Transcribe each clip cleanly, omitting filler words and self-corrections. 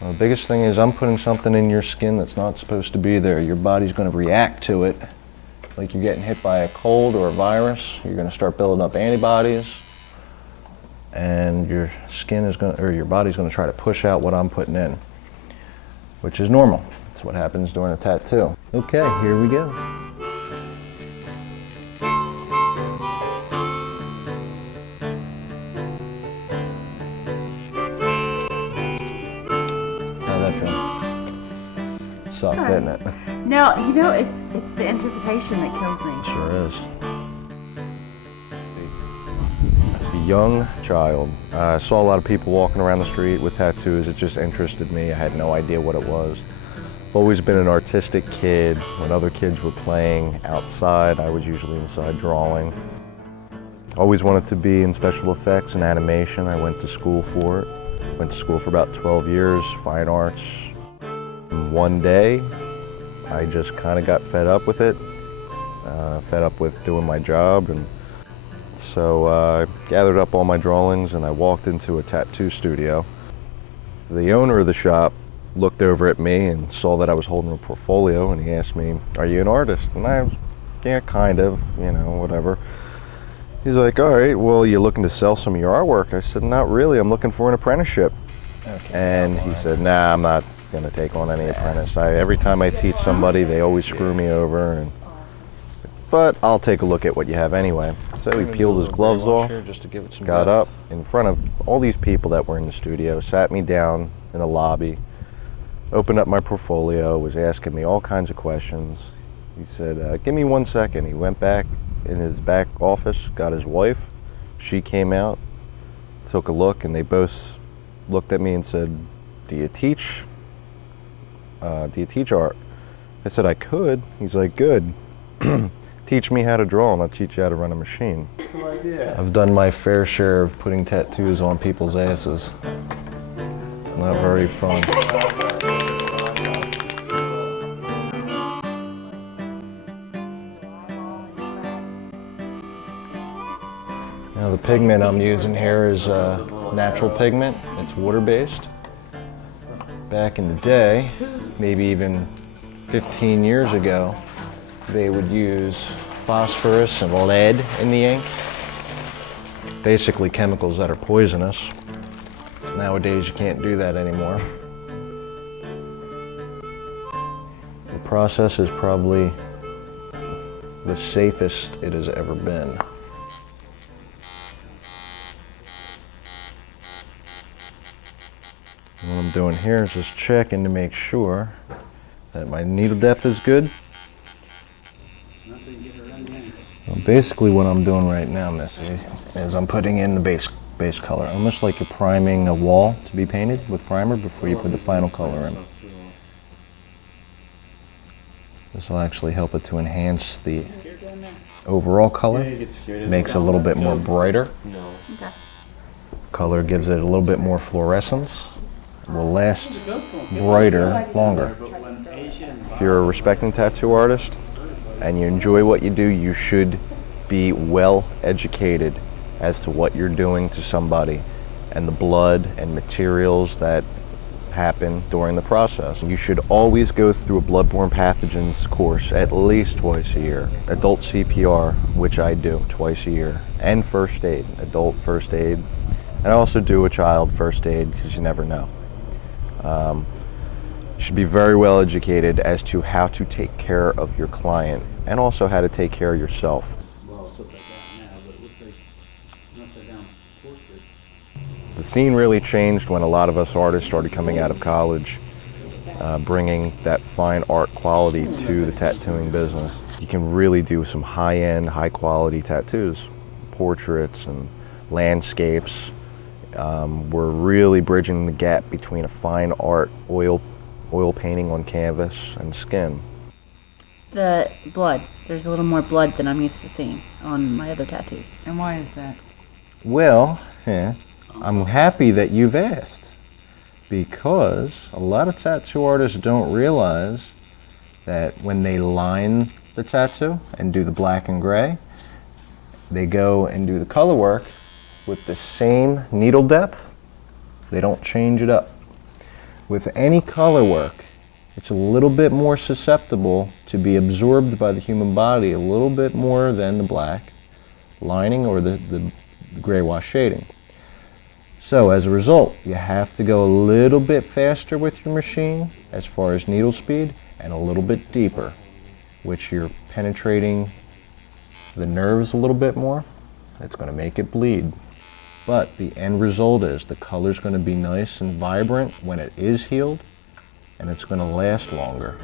Well, the biggest thing is I'm putting something in your skin that's not supposed to be there. Your body's going to react to it like you're getting hit by a cold or a virus. You're going to start building up antibodies, and your skin is going to, or your body's going to try to push out what I'm putting in, which is normal. That's what happens during a tattoo. Okay, here we go. How'd that feel? Sucked, didn't it? No, you know, it's the anticipation that kills me. Sure is. As a young child, I saw a lot of people walking around the street with tattoos. It just interested me. I had no idea what it was. I've always been an artistic kid. When other kids were playing outside, I was usually inside drawing. Always wanted to be in special effects and animation. I went to school for it. Went to school for about 12 years, fine arts. And one day, I just kind of got fed up with it, fed up with doing my job, and so I gathered up all my drawings and I walked into a tattoo studio. The owner of the shop looked over at me and saw that I was holding a portfolio, and he asked me, "Are you an artist?" And I was, "Yeah, kind of, you know, whatever." He's like, "All right, well, you looking to sell some of your artwork?" I said, "Not really, I'm looking for an apprenticeship." Okay, and he said, "Nah, I'm not going to take on any apprentice. Every time I teach somebody, they always screw me over, but I'll take a look at what you have anyway." So he peeled his gloves off, got up in front of all these people that were in the studio, sat me down in a lobby, opened up my portfolio, was asking me all kinds of questions. He said, "Give me 1 second." He went back in his back office, got his wife. She came out, took a look, and they both looked at me and said, do you teach art?" I said, "I could." He's like, "Good. Teach me how to draw and I'll teach you how to run a machine." Cool idea. I've done my fair share of putting tattoos on people's asses. It's not very fun. Now the pigment I'm using here is natural pigment. It's water-based. Back in the day, maybe even 15 years ago, they would use phosphorus and lead in the ink. Basically chemicals that are poisonous. Nowadays you can't do that anymore. The process is probably the safest it has ever been. What I'm doing here is just checking to make sure that my needle depth is good. Well, basically what I'm doing right now, Missy, is I'm putting in the base color, almost like you're priming a wall to be painted with primer before you put the final color in. This will actually help it to enhance the overall color. Makes it a little bit more brighter. Color gives it a little bit more fluorescence. Will last brighter longer. If you're a respecting tattoo artist and you enjoy what you do, you should be well educated as to what you're doing to somebody and the blood and materials that happen during the process. You should always go through a bloodborne pathogens course at least twice a year. Adult CPR, which I do twice a year, and first aid, adult first aid. And I also do a child first aid because you never know. You should be very well educated as to how to take care of your client and also how to take care of yourself. The scene really changed when a lot of us artists started coming out of college, bringing that fine art quality to the tattooing business. You can really do some high-end, high-quality tattoos, portraits and landscapes. We're really bridging the gap between a fine art oil painting on canvas and skin. The blood. There's a little more blood than I'm used to seeing on my other tattoos. And why is that? Well, yeah, I'm happy that you've asked, because a lot of tattoo artists don't realize that when they line the tattoo and do the black and gray, they go and do the color work with the same needle depth. They don't change it up. with any color work, it's a little bit more susceptible to be absorbed by the human body a little bit more than the black lining or the gray wash shading. So as a result, you have to go a little bit faster with your machine as far as needle speed and a little bit deeper, which you're penetrating the nerves a little bit more. It's going to make it bleed. But the end result is the color's going to be nice and vibrant when it is healed, and it's going to last longer.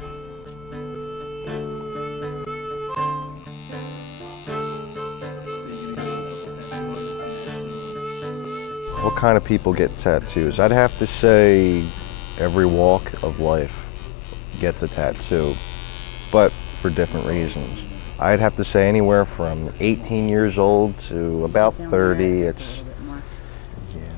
What kind of people get tattoos? I'd have to say every walk of life gets a tattoo, but for different reasons. I'd have to say anywhere from 18 years old to about 30.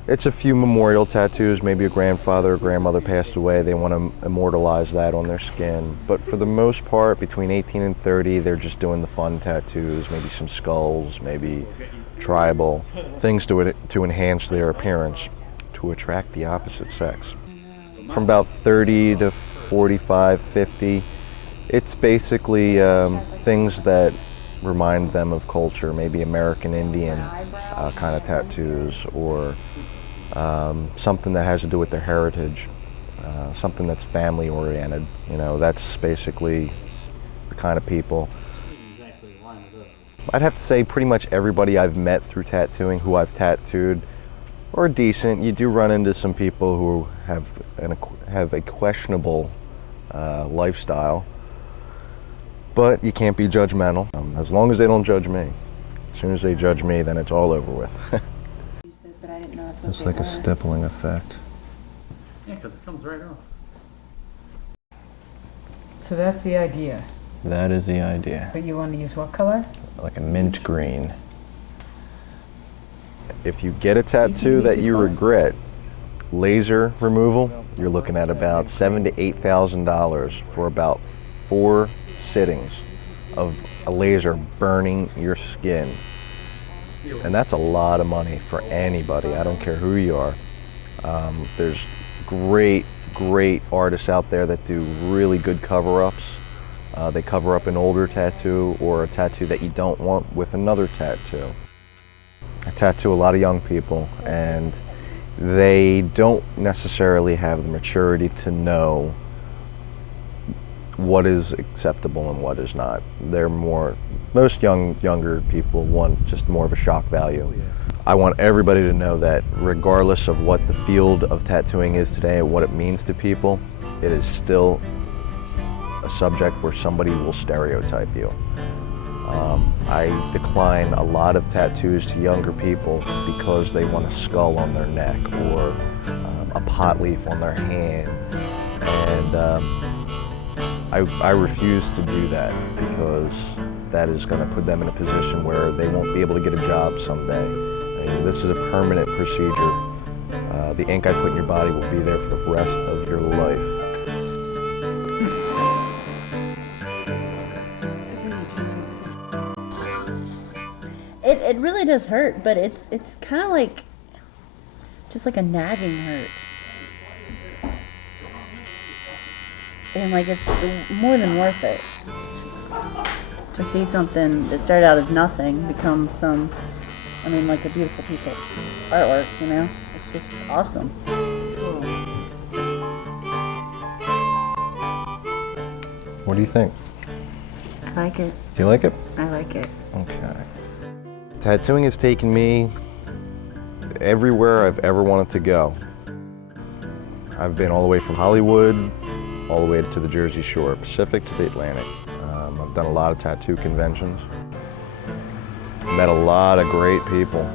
It's a few memorial tattoos, maybe a grandfather or grandmother passed away, they want to immortalize that on their skin. But for the most part, between 18 and 30, they're just doing the fun tattoos, maybe some skulls, maybe tribal, things to enhance their appearance, to attract the opposite sex. From about 30 to 45, 50, it's basically things that remind them of culture, maybe American Indian kind of tattoos, or something that has to do with their heritage, something that's family oriented. You know, that's basically the kind of people. I'd have to say pretty much everybody I've met through tattooing, who I've tattooed, are decent. You do run into some people who have a questionable lifestyle, but you can't be judgmental, as long as they don't judge me. As soon as they judge me, then it's all over with. It's like a stippling effect. Yeah, because it comes right off. So that's the idea. That is the idea. But you want to use what color? Like a mint green. If you get a tattoo that you regret, laser removal, you're looking at about $7,000 to $8,000 for about 4 sittings of a laser burning your skin. And that's a lot of money for anybody. I don't care who you are. There's great artists out there that do really good cover-ups. They cover up an older tattoo or a tattoo that you don't want with another tattoo. I tattoo a lot of young people, and they don't necessarily have the maturity to know what is acceptable and what is not. Most younger people want just more of a shock value. I want everybody to know that regardless of what the field of tattooing is today and what it means to people, it is still a subject where somebody will stereotype you. I decline a lot of tattoos to younger people because they want a skull on their neck or a pot leaf on their hand, and I refuse to do that because that is going to put them in a position where they won't be able to get a job someday. I mean, this is a permanent procedure. The ink I put in your body will be there for the rest of your life. It really does hurt, but it's kind of like just like a nagging hurt. And like it's more than worth it to see something that started out as nothing become like a beautiful piece of artwork, you know? It's just awesome. What do you think? I like it. Do you like it? I like it. Okay. Tattooing has taken me everywhere I've ever wanted to go. I've been all the way from Hollywood, all the way to the Jersey Shore, Pacific to the Atlantic. I've done a lot of tattoo conventions. Met a lot of great people.